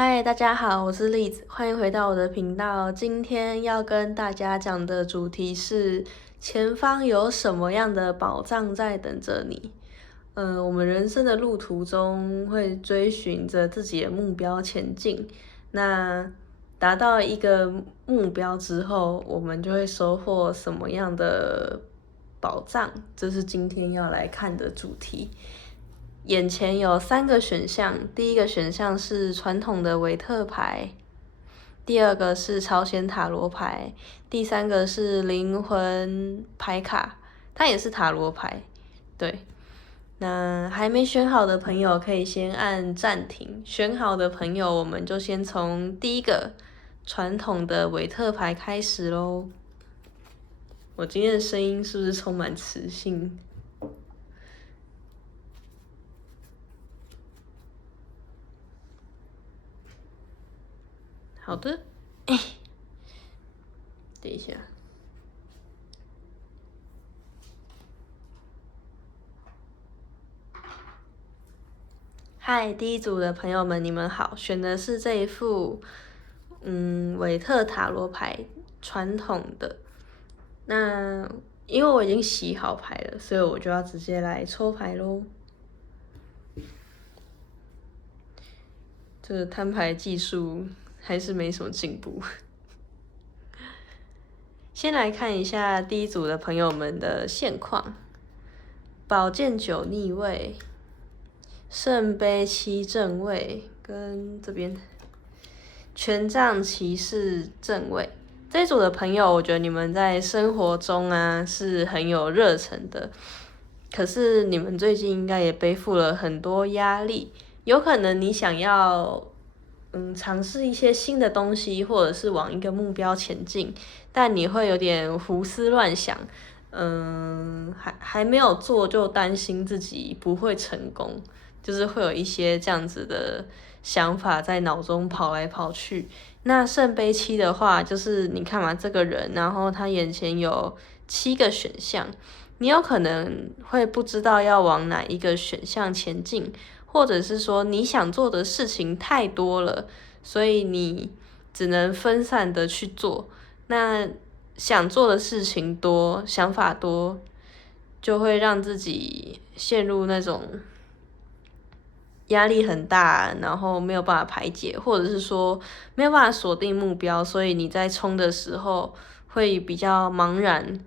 嗨，大家好，我是栗子，欢迎回到我的频道。今天要跟大家讲的主题是前方有什么样的宝藏在等着你。我们人生的路途中会追寻着自己的目标前进。那达到一个目标之后，我们就会收获什么样的宝藏？这是今天要来看的主题。眼前有3个选项，第一个选项是传统的韦特牌，第二个是朝鲜塔罗牌，第3个是灵魂牌卡，它也是塔罗牌。对，那还没选好的朋友可以先按暂停，选好的朋友我们就先从第一个传统的韦特牌开始咯。我今天的声音是不是充满磁性？好的，等一下。嗨，第一组的朋友们，你们好，选的是这一副，韦特塔罗牌，传统的。那因为我已经洗好牌了，所以我就要直接来抽牌咯。这个摊牌技术还是没什么进步。先来看一下第一组的朋友们的现况：宝剑9逆位，圣杯7正位，跟这边权杖骑士正位。这一组的朋友，我觉得你们在生活中啊是很有热忱的，可是你们最近应该也背负了很多压力，有可能你想要尝试一些新的东西，或者是往一个目标前进，但你会有点胡思乱想，还没有做就担心自己不会成功，就是会有一些这样子的想法在脑中跑来跑去。那圣杯7的话，就是你看嘛，这个人，然后他眼前有7个选项，你有可能会不知道要往哪一个选项前进，或者是说你想做的事情太多了，所以你只能分散的去做。那想做的事情多，想法多，就会让自己陷入那种压力很大，然后没有办法排解，或者是说没有办法锁定目标，所以你在冲的时候会比较茫然，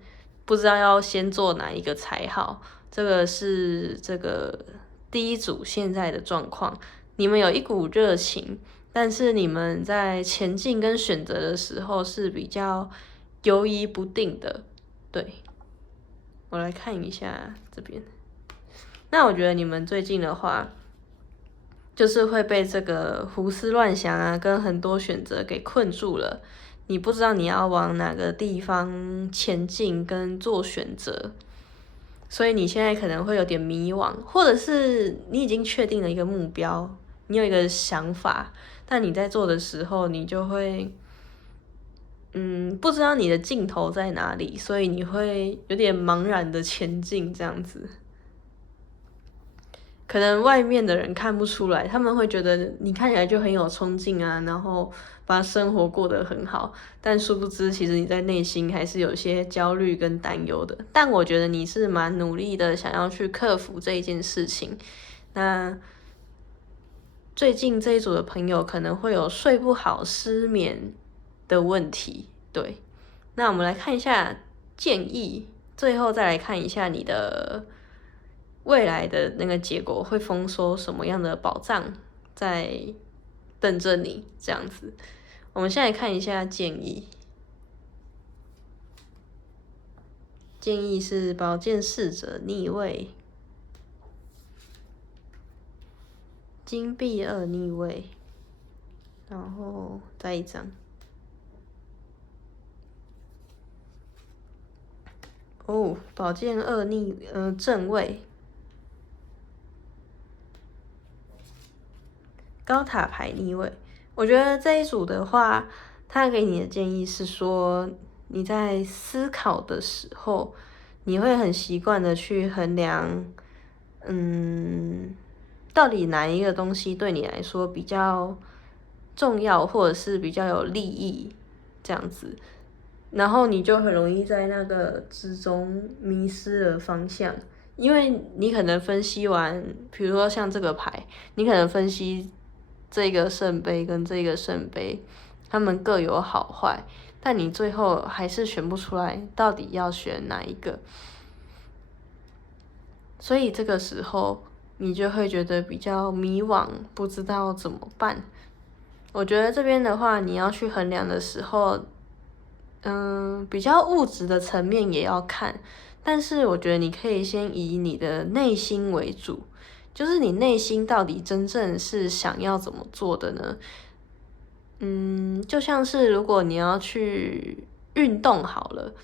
不知道要先做哪一个才好。这个是这个第一组现在的状况，你们有一股热情，但是你们在前进跟选择的时候是比较犹疑不定的。对，我来看一下这边。那我觉得你们最近的话，就是会被这个胡思乱想啊，跟很多选择给困住了。你不知道你要往哪个地方前进跟做选择，所以你现在可能会有点迷惘，或者是你已经确定了一个目标，你有一个想法，但你在做的时候，你就会不知道你的尽头在哪里，所以你会有点茫然的前进这样子。可能外面的人看不出来，他们会觉得你看起来就很有冲劲啊，然后把生活过得很好，但殊不知其实你在内心还是有些焦虑跟担忧的。但我觉得你是蛮努力的，想要去克服这一件事情。那最近这一组的朋友可能会有睡不好、失眠的问题。对，那我们来看一下建议，最后再来看一下你的未来的那个结果会丰收什么样的宝藏在等着你，这样子。我们现在看一下建议，建议是宝剑侍者逆位，金币2逆位，然后再一张。哦，宝剑2正位，高塔牌逆位。我觉得这一组的话，他给你的建议是说，你在思考的时候，你会很习惯的去衡量，到底哪一个东西对你来说比较重要或者是比较有利益这样子，然后你就很容易在那个之中迷失了方向，因为你可能分析完，比如说像这个牌，你可能分析这个圣杯跟这个圣杯，他们各有好坏，但你最后还是选不出来到底要选哪一个，所以这个时候你就会觉得比较迷惘，不知道怎么办。我觉得这边的话，你要去衡量的时候，比较物质的层面也要看，但是我觉得你可以先以你的内心为主，就是你内心到底真正是想要怎么做的呢？就像是如果你要去运动好了，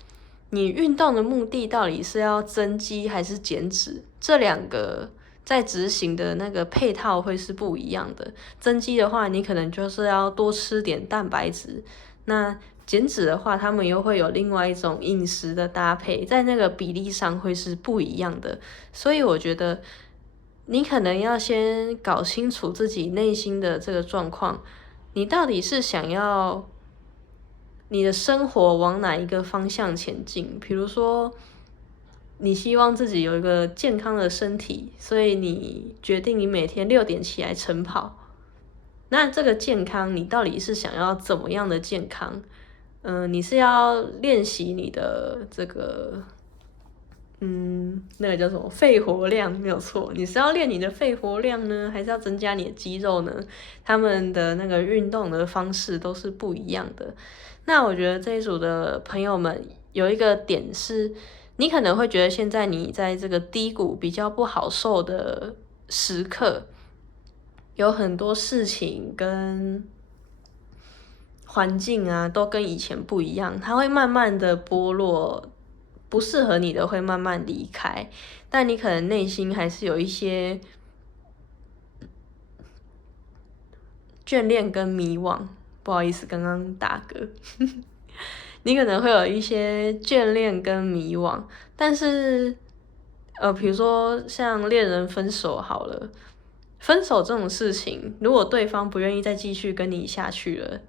你运动的目的到底是要增肌还是减脂？这两个在执行的那个配套会是不一样的。增肌的话，你可能就是要多吃点蛋白质，那减脂的话，他们又会有另外一种饮食的搭配，在那个比例上会是不一样的。所以我觉得你可能要先搞清楚自己内心的这个状况，你到底是想要你的生活往哪一个方向前进？比如说，你希望自己有一个健康的身体，所以你决定你每天6点起来晨跑。那这个健康，你到底是想要怎么样的健康？你是要练习你的这个，那个叫什么肺活量没有错，你是要练你的肺活量呢，还是要增加你的肌肉呢？他们的那个运动的方式都是不一样的。那我觉得这一组的朋友们有一个点是，你可能会觉得现在你在这个低谷比较不好受的时刻，有很多事情跟环境啊都跟以前不一样，它会慢慢的剥落，不适合你的会慢慢离开，但你可能内心还是有一些眷恋跟迷惘。不好意思，刚刚打嗝。你可能会有一些眷恋跟迷惘，但是比如说像恋人分手好了，分手这种事情，如果对方不愿意再继续跟你下去了，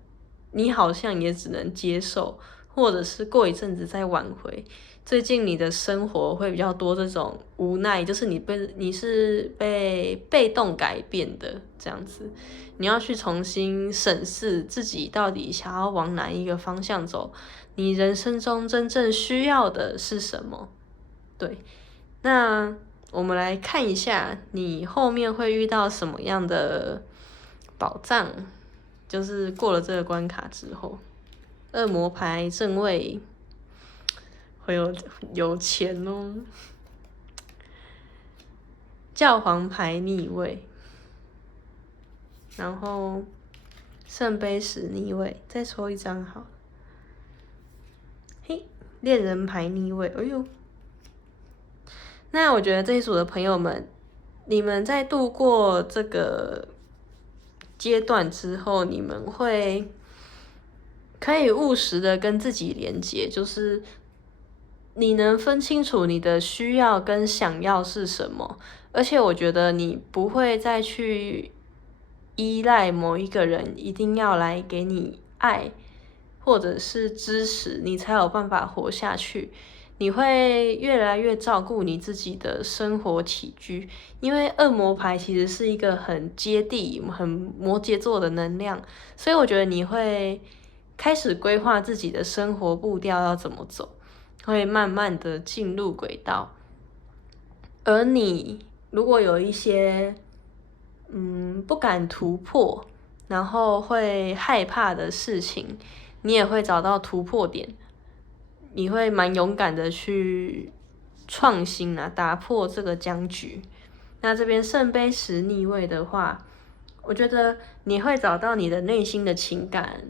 你好像也只能接受，或者是过一阵子再挽回。最近你的生活会比较多这种无奈，就是你是被动改变的这样子，你要去重新审视自己到底想要往哪一个方向走，你人生中真正需要的是什么？对，那我们来看一下你后面会遇到什么样的宝藏，就是过了这个关卡之后，恶魔牌正位。会有钱哦，教皇牌逆位，然后圣杯十逆位，再抽一张好了。嘿，恋人牌逆位，哎呦，那我觉得这一组的朋友们，你们在度过这个阶段之后，你们会可以务实的跟自己连接，就是你能分清楚你的需要跟想要是什么，而且我觉得你不会再去依赖某一个人一定要来给你爱或者是支持，你才有办法活下去。你会越来越照顾你自己的生活起居，因为恶魔牌其实是一个很接地、很摩羯座的能量，所以我觉得你会开始规划自己的生活步调要怎么走。会慢慢的进入轨道，而你如果有一些不敢突破，然后会害怕的事情，你也会找到突破点，你会蛮勇敢的去创新啊，打破这个僵局。那这边圣杯十逆位的话，我觉得你会找到你的内心的情感，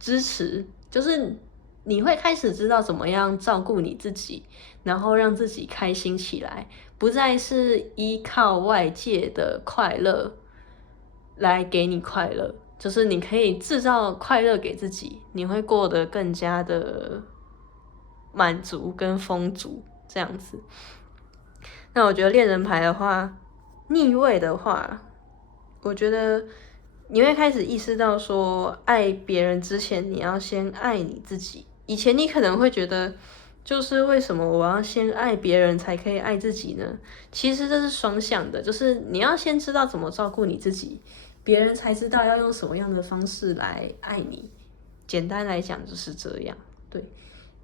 支持，就是你会开始知道怎么样照顾你自己，然后让自己开心起来，不再是依靠外界的快乐来给你快乐，就是你可以制造快乐给自己，你会过得更加的满足跟丰足这样子。那我觉得恋人牌的话，逆位的话，我觉得你会开始意识到说，爱别人之前，你要先爱你自己。以前你可能会觉得，就是为什么我要先爱别人才可以爱自己呢？其实这是双向的，就是你要先知道怎么照顾你自己，别人才知道要用什么样的方式来爱你。简单来讲就是这样，对。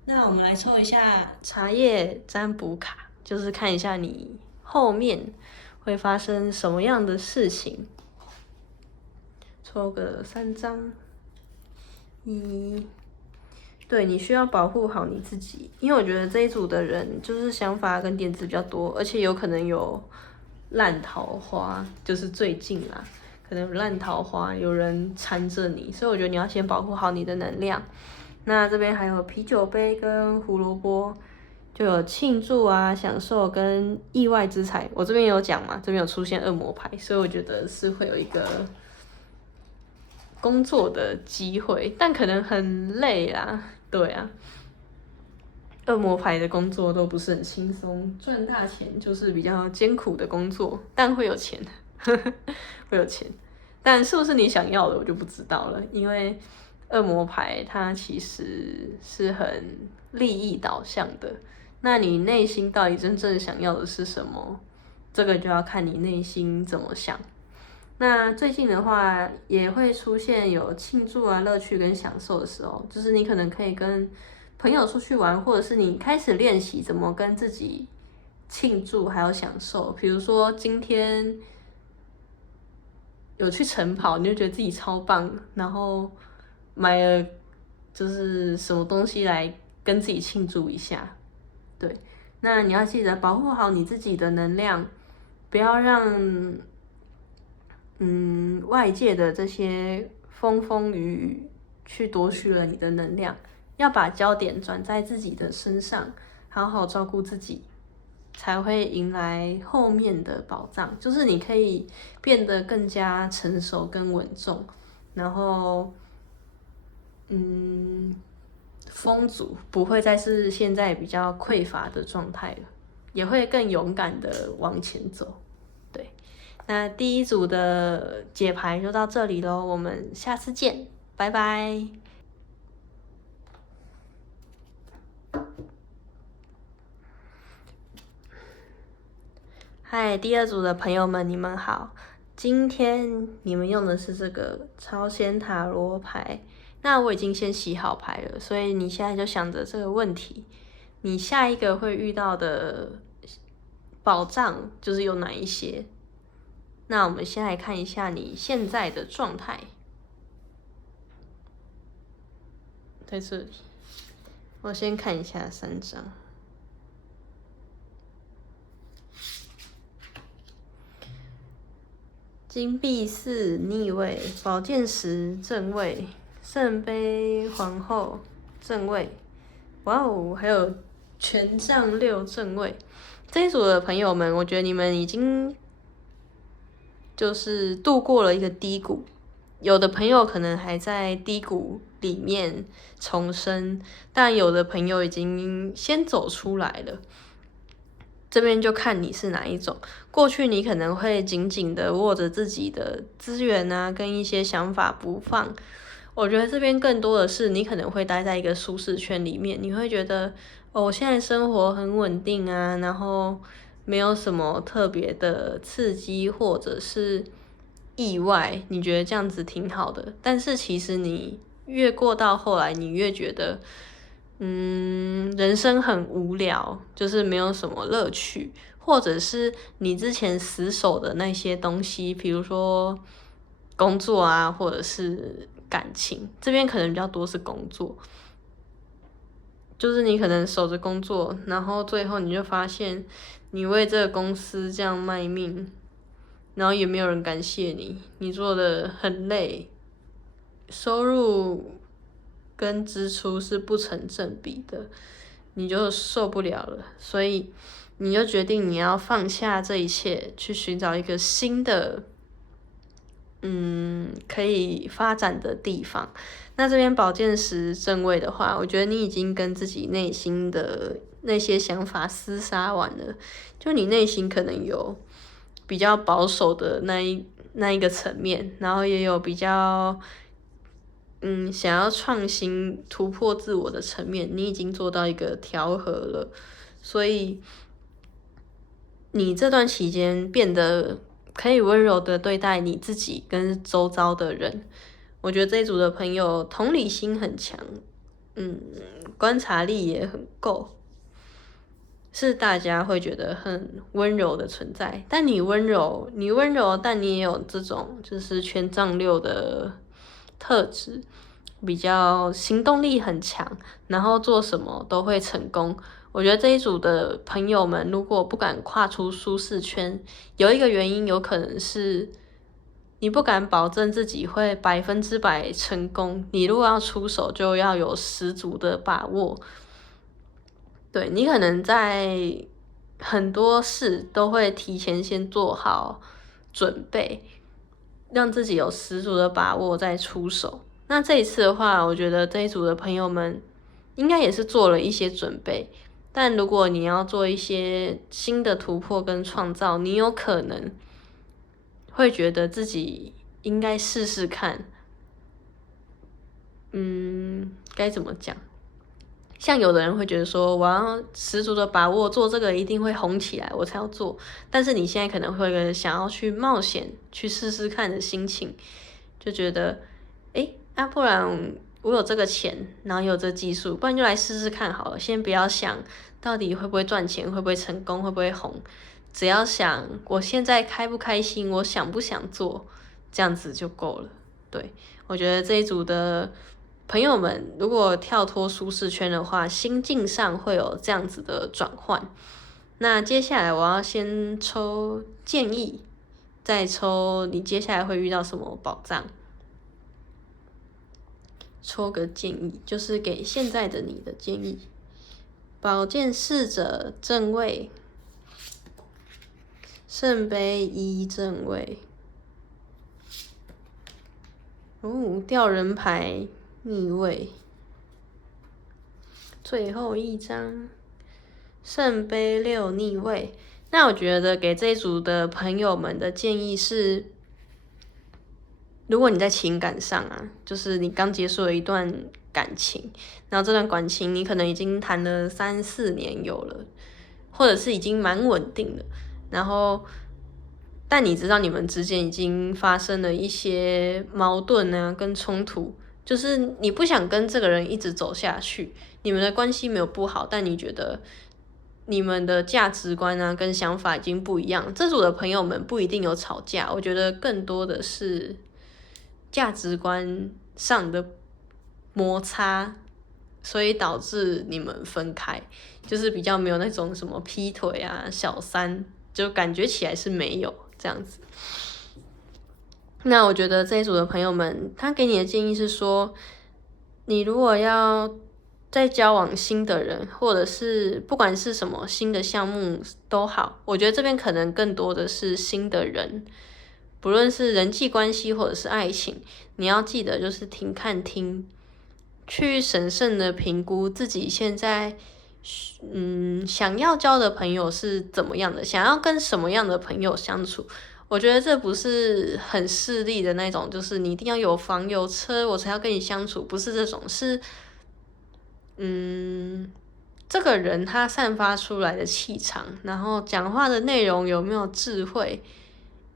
那我们来抽一下茶叶占卜卡，就是看一下你后面会发生什么样的事情。抽个3张，对，你需要保护好你自己，因为我觉得这一组的人就是想法跟点子比较多，而且有可能有烂桃花，就是最近啦，可能有烂桃花，有人缠着你，所以我觉得你要先保护好你的能量。那这边还有啤酒杯跟胡萝卜，就有庆祝啊、享受跟意外之财。我这边有讲嘛，这边有出现恶魔牌，所以我觉得是会有一个工作的机会，但可能很累啦。对啊，恶魔牌的工作都不是很轻松，赚大钱就是比较艰苦的工作，但会有钱，会有钱。但是不是你想要的，我就不知道了，因为恶魔牌它其实是很利益导向的。那你内心到底真正想要的是什么？这个就要看你内心怎么想。那最近的话，也会出现有庆祝啊、乐趣跟享受的时候，就是你可能可以跟朋友出去玩，或者是你开始练习怎么跟自己庆祝还有享受。比如说今天有去晨跑，你就觉得自己超棒，然后买了就是什么东西来跟自己庆祝一下。对，那你要记得保护好你自己的能量，不要让外界的这些风风雨雨去夺取了你的能量，要把焦点转在自己的身上，好好照顾自己，才会迎来后面的宝藏。就是你可以变得更加成熟跟稳重，然后丰足，不会再是现在比较匮乏的状态了，也会更勇敢的往前走。对，那第一组的解牌就到这里咯，我们下次见，拜拜。嗨，第二组的朋友们，你们好。今天你们用的是这个超仙塔罗牌，那我已经先洗好牌了，所以你现在就想着这个问题，你下一个会遇到的宝藏就是有哪一些？那我们先来看一下你现在的状态，在这里，我先看一下3张。金币4逆位，宝剑10正位，圣杯皇后正位，哇哦，还有权杖6正位。这一组的朋友们，我觉得你们已经就是度过了一个低谷，有的朋友可能还在低谷里面重生，但有的朋友已经先走出来了。这边就看你是哪一种。过去你可能会紧紧的握着自己的资源啊，跟一些想法不放。我觉得这边更多的是你可能会待在一个舒适圈里面，你会觉得我现在生活很稳定啊，然后没有什么特别的刺激或者是意外，你觉得这样子挺好的。但是其实你越过到后来，你越觉得人生很无聊，就是没有什么乐趣，或者是你之前死守的那些东西，比如说工作啊，或者是感情，这边可能比较多是工作，就是你可能守着工作，然后最后你就发现你为这个公司这样卖命，然后也没有人感谢你，你做的很累，收入跟支出是不成正比的，你就受不了了，所以你就决定你要放下这一切，去寻找一个新的可以发展的地方。那这边宝剑10正位的话，我觉得你已经跟自己内心的那些想法厮杀完了，就你内心可能有比较保守的那一个层面，然后也有比较想要创新突破自我的层面，你已经做到一个调和了，所以你这段期间变得可以温柔的对待你自己跟周遭的人。我觉得这一组的朋友同理心很强，观察力也很够，是大家会觉得很温柔的存在。但你温柔，但你也有这种就是权杖六的特质，比较行动力很强，然后做什么都会成功。我觉得这一组的朋友们，如果不敢跨出舒适圈，有一个原因有可能是你不敢保证自己会100%成功。你如果要出手，就要有十足的把握。对，你可能在很多事都会提前先做好准备，让自己有十足的把握再出手。那这一次的话，我觉得这一组的朋友们应该也是做了一些准备，但如果你要做一些新的突破跟创造，你有可能会觉得自己应该试试看。该怎么讲？像有的人会觉得说，我要十足的把握做这个一定会红起来，我才要做。但是你现在可能会有想要去冒险、去试试看的心情，就觉得，不然我有这个钱，然后有这技术，不然就来试试看好了。先不要想到底会不会赚钱，会不会成功，会不会红，只要想我现在开不开心，我想不想做，这样子就够了。对，我觉得这一组的朋友们，如果跳脱舒适圈的话，心境上会有这样子的转换。那接下来我要先抽建议，再抽你接下来会遇到什么宝藏。抽个建议，就是给现在的你的建议。宝剑侍者正位，圣杯一正位，吊人牌逆位，最后一张圣杯六逆位。那我觉得给这一组的朋友们的建议是，如果你在情感上啊，就是你刚结束了一段感情，然后这段感情你可能已经谈了3-4年有了，或者是已经蛮稳定的，然后但你知道你们之间已经发生了一些矛盾啊跟冲突，就是你不想跟这个人一直走下去，你们的关系没有不好，但你觉得你们的价值观啊跟想法已经不一样。这组的朋友们不一定有吵架，我觉得更多的是价值观上的摩擦，所以导致你们分开，就是比较没有那种什么劈腿啊、小三，就感觉起来是没有这样子。那我觉得这一组的朋友们，他给你的建议是说，你如果要再交往新的人，或者是不管是什么新的项目都好，我觉得这边可能更多的是新的人，不论是人际关系或者是爱情，你要记得就是停看听，去审慎的评估自己现在想要交的朋友是怎么样的，想要跟什么样的朋友相处。我觉得这不是很势利的那种，就是你一定要有房有车我才要跟你相处，不是这种，是这个人他散发出来的气场，然后讲话的内容有没有智慧，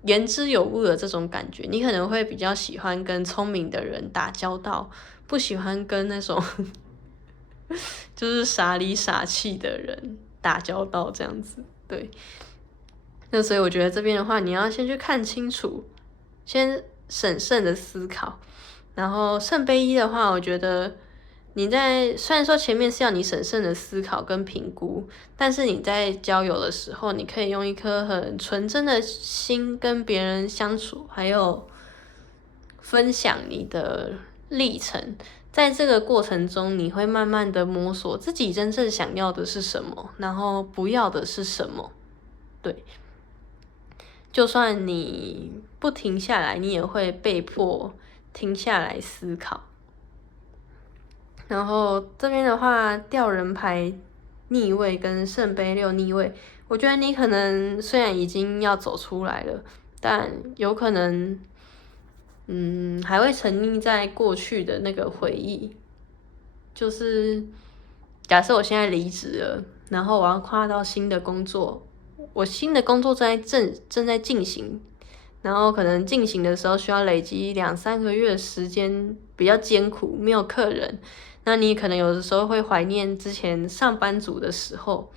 言之有物的这种感觉，你可能会比较喜欢跟聪明的人打交道，不喜欢跟那种就是傻里傻气的人打交道这样子。对，那所以我觉得这边的话，你要先去看清楚，先审慎的思考。然后圣杯一的话，我觉得你在虽然说前面是要你审慎的思考跟评估，但是你在交友的时候，你可以用一颗很纯真的心跟别人相处，还有分享你的历程。在这个过程中，你会慢慢的摸索自己真正想要的是什么，然后不要的是什么。对，就算你不停下来，你也会被迫停下来思考。然后这边的话，吊人牌逆位跟圣杯六逆位，我觉得你可能虽然已经要走出来了，但有可能，还会沉溺在过去的那个回忆。就是假设我现在离职了，然后我要跨到新的工作，我新的工作正在进行，然后可能进行的时候需要累积2-3个月的时间，比较艰苦，没有客人。那你可能有的时候会怀念之前上班族的时候，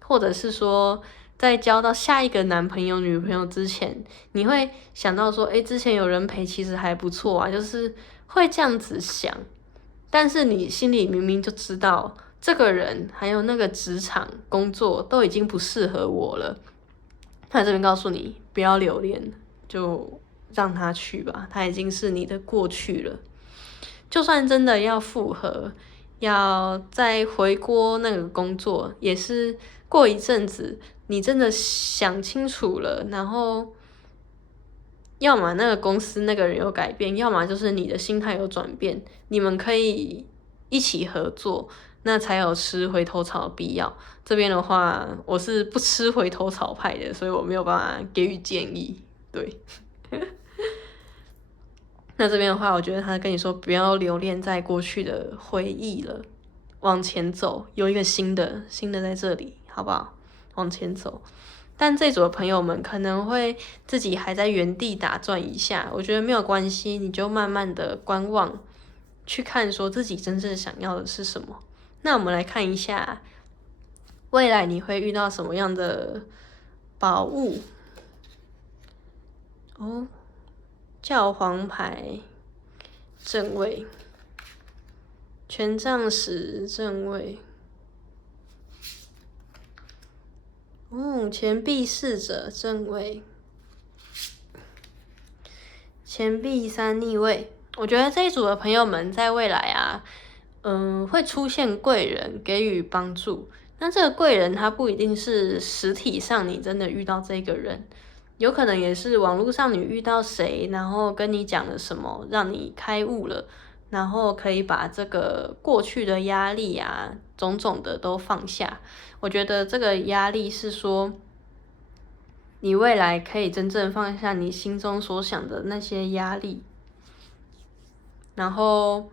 或者是说在交到下一个男朋友、女朋友之前，你会想到说，之前有人陪其实还不错啊，就是会这样子想。但是你心里明明就知道，这个人还有那个职场工作都已经不适合我了。他这边告诉你，不要留恋，就让他去吧，他已经是你的过去了。就算真的要复合，要再回锅那个工作，也是过一阵子，你真的想清楚了，然后要么那个公司那个人有改变，要么就是你的心态有转变，你们可以一起合作，那才有吃回头草的必要。这边的话，我是不吃回头草派的，所以我没有办法给予建议。对，那这边的话，我觉得他跟你说不要留恋在过去的回忆了，往前走，有一个新的在这里，好不好？往前走。但这组的朋友们可能会自己还在原地打转一下，我觉得没有关系，你就慢慢的观望，去看说自己真正想要的是什么。那我们来看一下，未来你会遇到什么样的宝物？教皇牌正位，权杖十正位。钱币侍者正位，钱币三逆位。我觉得这一组的朋友们在未来啊，会出现贵人给予帮助。那这个贵人他不一定是实体上你真的遇到这个人，有可能也是网络上你遇到谁，然后跟你讲了什么，让你开悟了，然后可以把这个过去的压力啊，种种的都放下。我觉得这个压力是说，你未来可以真正放下你心中所想的那些压力。然后，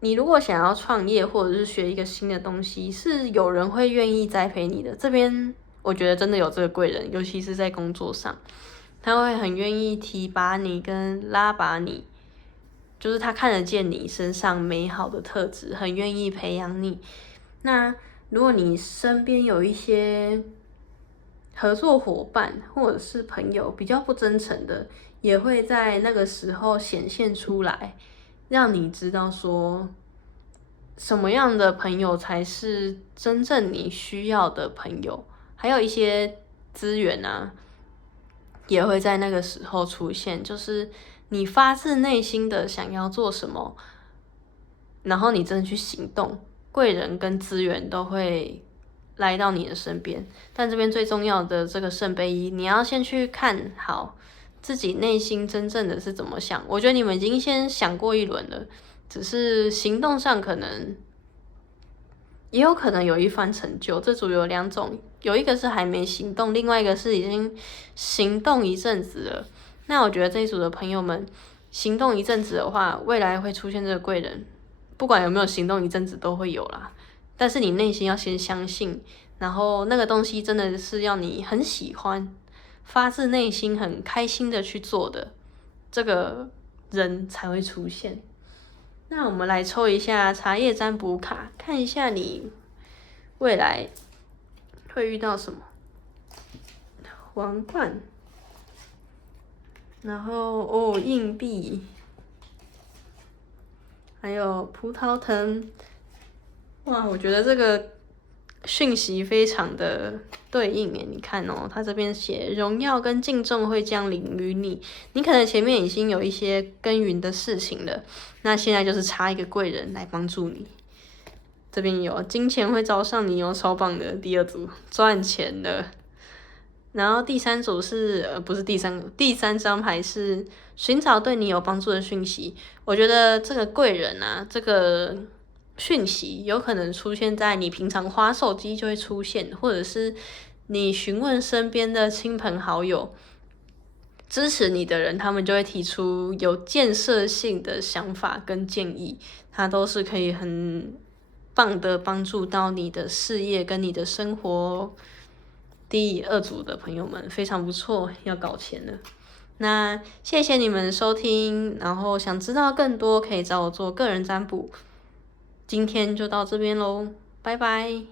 你如果想要创业或者是学一个新的东西，是有人会愿意栽培你的。这边我觉得真的有这个贵人，尤其是在工作上，他会很愿意提拔你跟拉拔你。就是他看得见你身上美好的特质，很愿意培养你。那如果你身边有一些合作伙伴或者是朋友比较不真诚的，也会在那个时候显现出来，让你知道说什么样的朋友才是真正你需要的朋友。还有一些资源啊，也会在那个时候出现，就是你发自内心的想要做什么，然后你真的去行动，贵人跟资源都会来到你的身边。但这边最重要的这个圣杯一，你要先去看好自己内心真正的是怎么想。我觉得你们已经先想过一轮了，只是行动上可能也有可能有一番成就。这组有2种，有一个是还没行动，另外一个是已经行动一阵子了。那我觉得这一组的朋友们行动一阵子的话，未来会出现这个贵人，不管有没有行动一阵子都会有啦。但是你内心要先相信，然后那个东西真的是要你很喜欢，发自内心很开心的去做的，这个人才会出现。那我们来抽一下茶叶占卜卡，看一下你未来会遇到什么。皇冠，然后硬币，还有葡萄藤。哇，我觉得这个讯息非常的对应耶，你看哦，他这边写荣耀跟敬重会降临于你，你可能前面已经有一些耕耘的事情了，那现在就是差一个贵人来帮助你。这边有金钱会找上你哦，超棒的。第2组赚钱的，然后第3组是不是第3张牌是寻找对你有帮助的讯息。我觉得这个贵人啊，这个讯息有可能出现在你平常滑手机就会出现，或者是你询问身边的亲朋好友，支持你的人，他们就会提出有建设性的想法跟建议，它都是可以很棒的帮助到你的事业跟你的生活哦。第二组的朋友们非常不错，要搞钱了。那谢谢你们收听，然后想知道更多可以找我做个人占卜。今天就到这边咯，拜拜。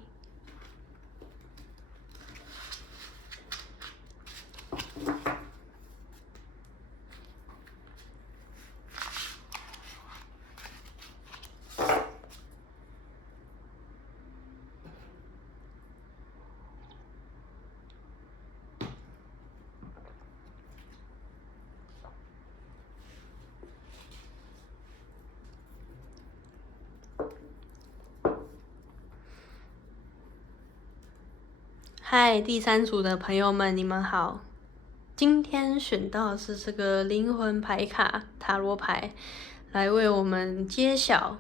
嗨，第三组的朋友们，你们好。今天选到的是这个灵魂牌卡塔罗牌，来为我们揭晓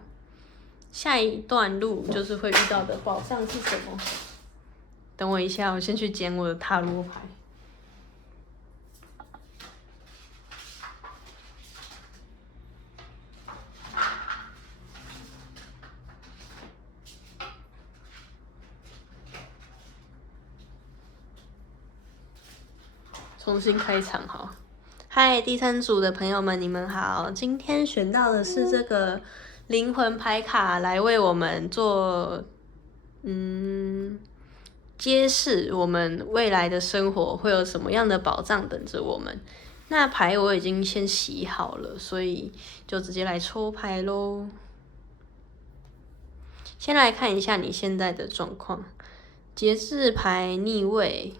下一段路就是会遇到的宝藏是什么。等我一下，我先去捡我的塔罗牌。重新开场好。嗨，第三组的朋友们，你们好。今天选到的是这个灵魂牌卡，来为我们做揭示我们未来的生活会有什么样的宝藏等着我们。那牌我已经先洗好了，所以就直接来抽牌咯。先来看一下你现在的状况。节制牌逆位，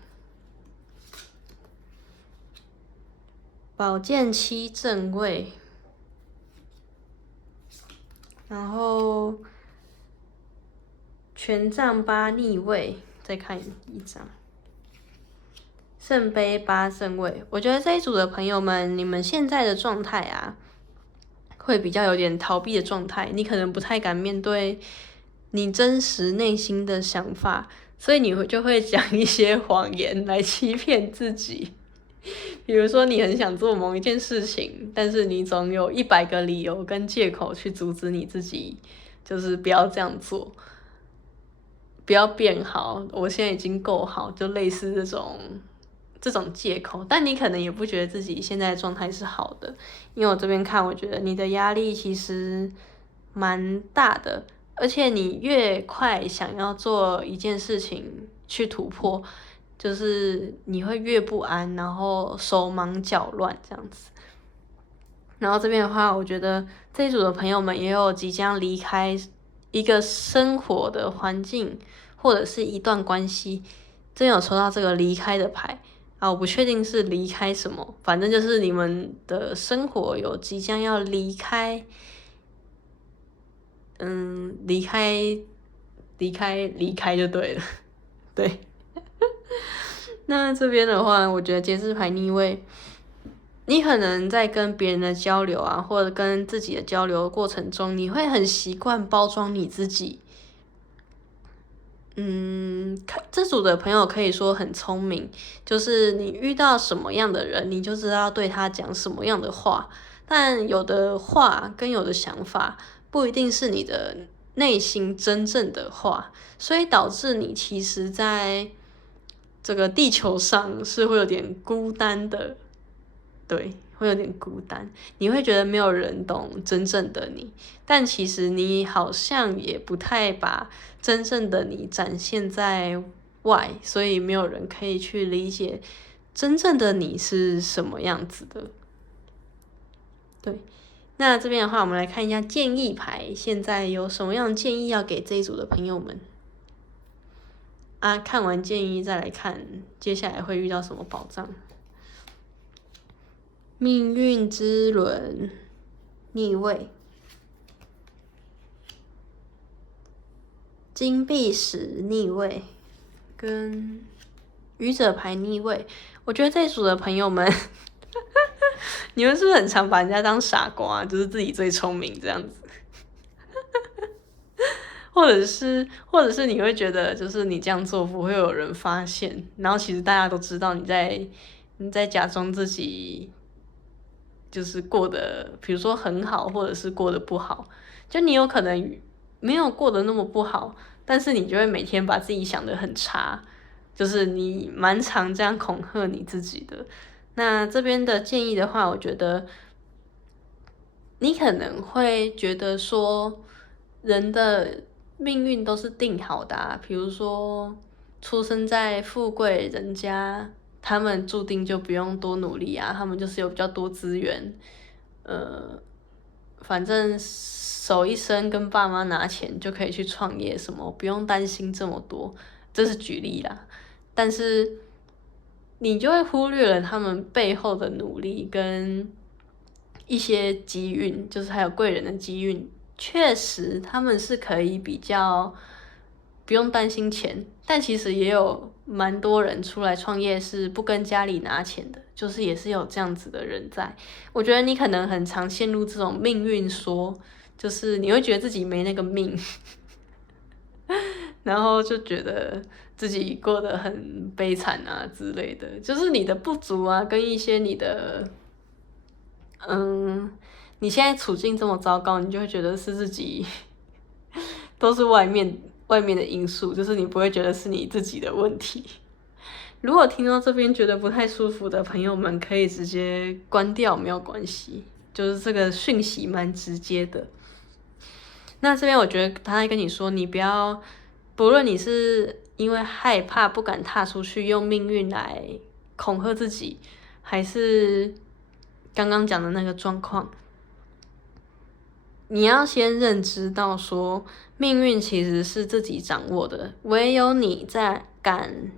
宝剑七正位，然后权杖八逆位，再看一张。圣杯八正位，我觉得这一组的朋友们，你们现在的状态啊，会比较有点逃避的状态，你可能不太敢面对你真实内心的想法，所以你就会讲一些谎言来欺骗自己。比如说你很想做某一件事情，但是你总有100个理由跟借口去阻止你自己，就是不要这样做，不要变好，我现在已经够好，就类似这种借口。但你可能也不觉得自己现在的状态是好的，因为我这边看，我觉得你的压力其实蛮大的，而且你越快想要做一件事情去突破，就是你会越不安，然后手忙脚乱这样子。然后这边的话，我觉得这一组的朋友们也有即将离开一个生活的环境，或者是一段关系。真有抽到这个离开的牌啊，我不确定是离开什么，反正就是你们的生活有即将要离开，离开就对了，对。那这边的话，我觉得节制牌逆位，你可能在跟别人的交流啊，或者跟自己的交流过程中，你会很习惯包装你自己。这组的朋友可以说很聪明，就是你遇到什么样的人，你就知道对他讲什么样的话。但有的话跟有的想法，不一定是你的内心真正的话，所以导致你其实在这个地球上是会有点孤单的，对，会有点孤单，你会觉得没有人懂真正的你，但其实你好像也不太把真正的你展现在外，所以没有人可以去理解真正的你是什么样子的。对，那这边的话，我们来看一下建议牌，现在有什么样的建议要给这一组的朋友们啊？看完建议再来看接下来会遇到什么宝藏。命运之轮逆位，金币石逆位，跟愚者牌逆位。我觉得这一组的朋友们你们是不是很常把人家当傻瓜，就是自己最聪明这样子或者是你会觉得就是你这样做不会有人发现，然后其实大家都知道你在你在假装自己就是过得，比如说很好，或者是过得不好，就你有可能没有过得那么不好，但是你就会每天把自己想得很差，就是你蛮常这样恐吓你自己的。那这边的建议的话，我觉得你可能会觉得说，人的命运都是定好的啊，比如说出生在富贵人家，他们注定就不用多努力啊，他们就是有比较多资源，反正手一伸跟爸妈拿钱就可以去创业，什么不用担心这么多，这是举例啦。但是你就会忽略了他们背后的努力跟一些机运，就是还有贵人的机运，确实他们是可以比较不用担心钱，但其实也有蛮多人出来创业是不跟家里拿钱的，就是也是有这样子的人在。我觉得你可能很常陷入这种命运说，就是你会觉得自己没那个命，然后就觉得自己过得很悲惨啊之类的，就是你的不足啊，跟一些你的，你现在处境这么糟糕，你就会觉得是自己都是外面的因素，就是你不会觉得是你自己的问题。如果听到这边觉得不太舒服的朋友们，可以直接关掉，没有关系，就是这个讯息蛮直接的。那这边我觉得他在跟你说，你不要，不论你是因为害怕不敢踏出去，用命运来恐吓自己，还是刚刚讲的那个状况，你要先认知到说，命运其实是自己掌握的，唯有你在敢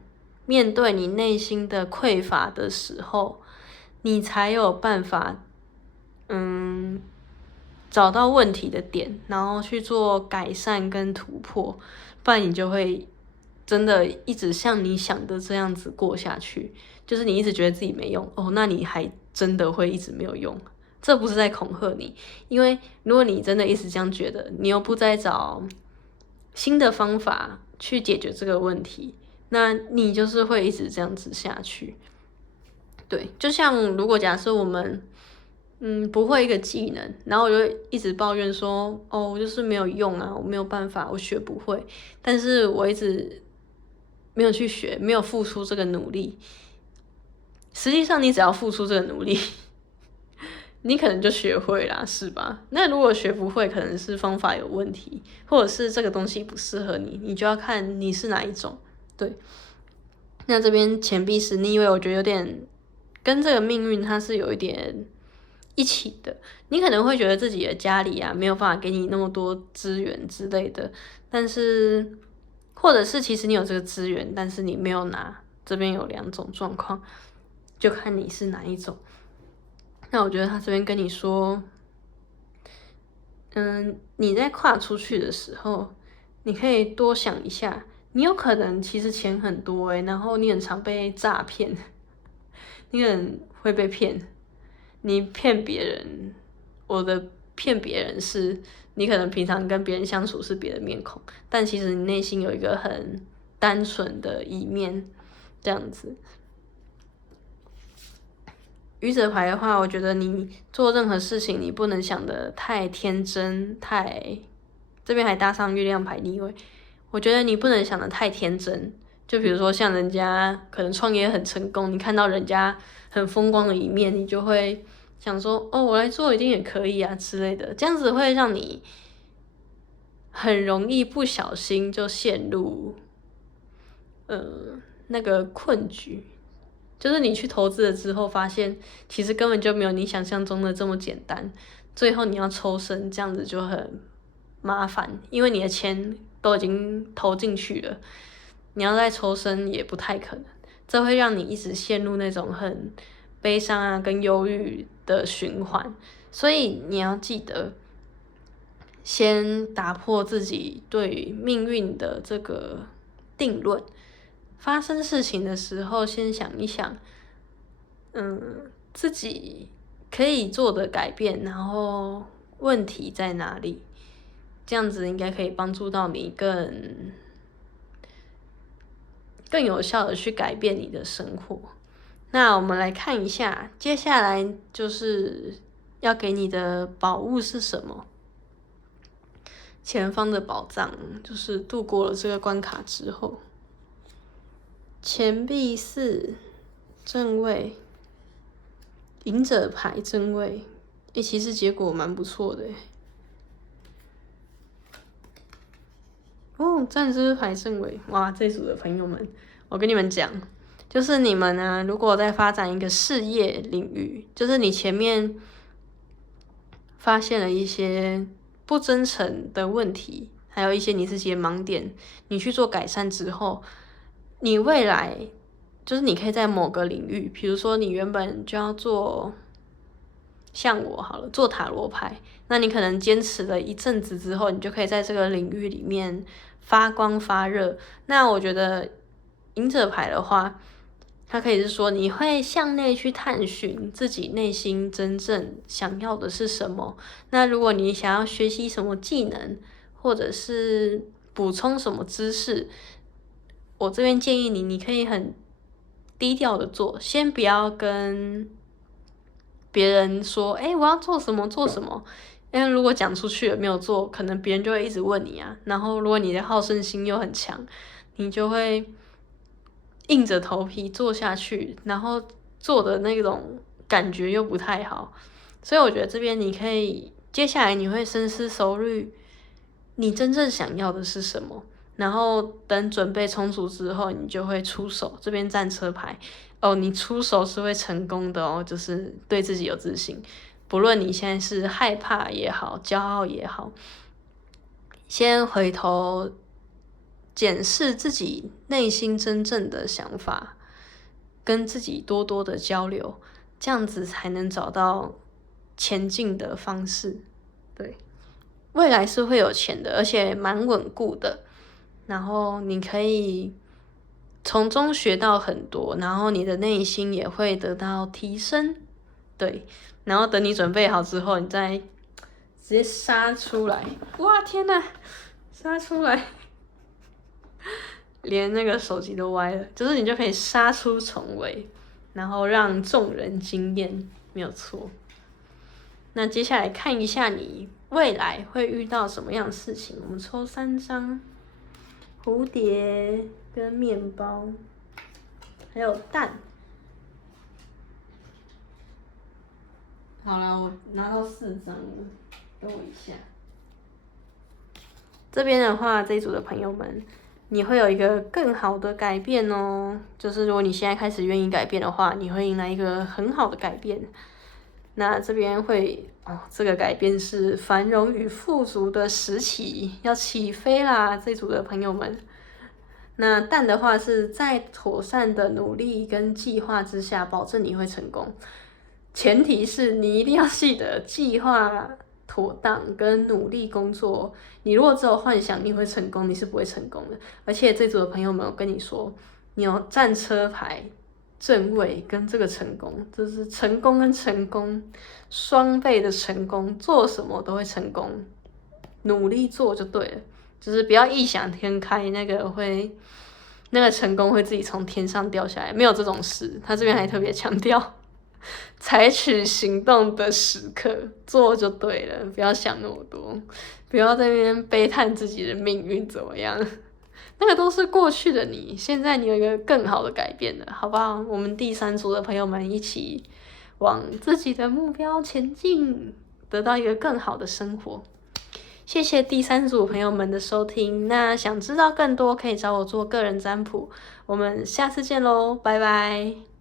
面对你内心的匮乏的时候，你才有办法，找到问题的点，然后去做改善跟突破，不然你就会真的一直像你想的这样子过下去，就是你一直觉得自己没用哦，那你还真的会一直没有用。这不是在恐吓你，因为如果你真的一直这样觉得，你又不再找新的方法去解决这个问题，那你就是会一直这样子下去。对，就像如果假设我们不会一个技能，然后我就一直抱怨说，哦，我就是没有用啊，我没有办法，我学不会，但是我一直没有去学，没有付出这个努力。实际上，你只要付出这个努力，你可能就学会啦，是吧？那如果学不会，可能是方法有问题，或者是这个东西不适合你，你就要看你是哪一种。对，那这边钱币是逆位，我觉得有点跟这个命运它是有一点一起的。你可能会觉得自己的家里啊没有办法给你那么多资源之类的，但是或者是其实你有这个资源，但是你没有拿。这边有两种状况，就看你是哪一种。那我觉得他这边跟你说，你在跨出去的时候，你可以多想一下，你有可能其实钱很多然后你很常被诈骗，你可能会被骗，你骗别人，我的骗别人是，你可能平常跟别人相处是别的面孔，但其实你内心有一个很单纯的一面，这样子。愚者牌的话，我觉得你做任何事情，你不能想得太天真，这边还搭上月亮牌逆位，我觉得你不能想得太天真。就比如说像人家可能创业很成功，你看到人家很风光的一面，你就会想说，哦，我来做一定也可以啊之类的，这样子会让你很容易不小心就陷入那个困局。就是你去投资了之后，发现其实根本就没有你想象中的这么简单，最后你要抽身，这样子就很麻烦，因为你的钱都已经投进去了，你要再抽身也不太可能，这会让你一直陷入那种很悲伤啊跟忧郁的循环，所以你要记得，先打破自己对命运的这个定论。发生事情的时候，先想一想，自己可以做的改变，然后问题在哪里？这样子应该可以帮助到你更有效的去改变你的生活。那我们来看一下，接下来就是要给你的宝物是什么？前方的宝藏，就是度过了这个关卡之后，钱币4正位，隐者牌正位，其实结果蛮不错的哦，战士牌正位，哇，这组的朋友们，我跟你们讲，就是你们呢，如果在发展一个事业领域，就是你前面发现了一些不真诚的问题，还有一些你自己的盲点，你去做改善之后，你未来就是你可以在某个领域，比如说你原本就要做，像我好了，做塔罗牌，那你可能坚持了一阵子之后，你就可以在这个领域里面发光发热。那我觉得隐者牌的话，它可以是说你会向内去探寻自己内心真正想要的是什么。那如果你想要学习什么技能，或者是补充什么知识，我这边建议你，你可以很低调的做，先不要跟别人说，我要做什么做什么。因为如果讲出去了没有做，可能别人就会一直问你啊。然后如果你的好胜心又很强，你就会硬着头皮做下去，然后做的那种感觉又不太好。所以我觉得这边你可以，接下来你会深思熟虑，你真正想要的是什么。然后等准备充足之后，你就会出手。这边战车牌哦，你出手是会成功的哦，就是对自己有自信。不论你现在是害怕也好，骄傲也好，先回头检视自己内心真正的想法，跟自己多多的交流，这样子才能找到前进的方式。对，未来是会有钱的，而且蛮稳固的。然后你可以从中学到很多，然后你的内心也会得到提升。对，然后等你准备好之后，你再直接杀出来。哇，天哪，杀出来，连那个手机都歪了，就是你就可以杀出重围，然后让众人惊艳，没有错。那接下来看一下你未来会遇到什么样的事情，我们抽3张。蝴蝶跟面包，还有蛋。好啦，我拿到4张了，等我一下。这边的话，这一组的朋友们，你会有一个更好的改变哦。就是如果你现在开始愿意改变的话，你会迎来一个很好的改变。那这边会这个改变是繁荣与富足的时期，要起飞啦！这组的朋友们，那蛋的话是在妥善的努力跟计划之下，保证你会成功。前提是你一定要记得计划妥当跟努力工作。你如果只有幻想你会成功，你是不会成功的。而且这组的朋友们，我跟你说，你有战车牌正位跟这个成功，就是成功跟成功双倍的成功，做什么都会成功，努力做就对了，就是不要异想天开，那个成功会自己从天上掉下来，没有这种事。他这边还特别强调，采取行动的时刻做就对了，不要想那么多，不要在那边悲叹自己的命运怎么样。那个都是过去的你，现在你有一个更好的改变了，好不好？我们第3组的朋友们一起往自己的目标前进，得到一个更好的生活。谢谢第3组朋友们的收听，那想知道更多可以找我做个人占卜，我们下次见咯，拜拜。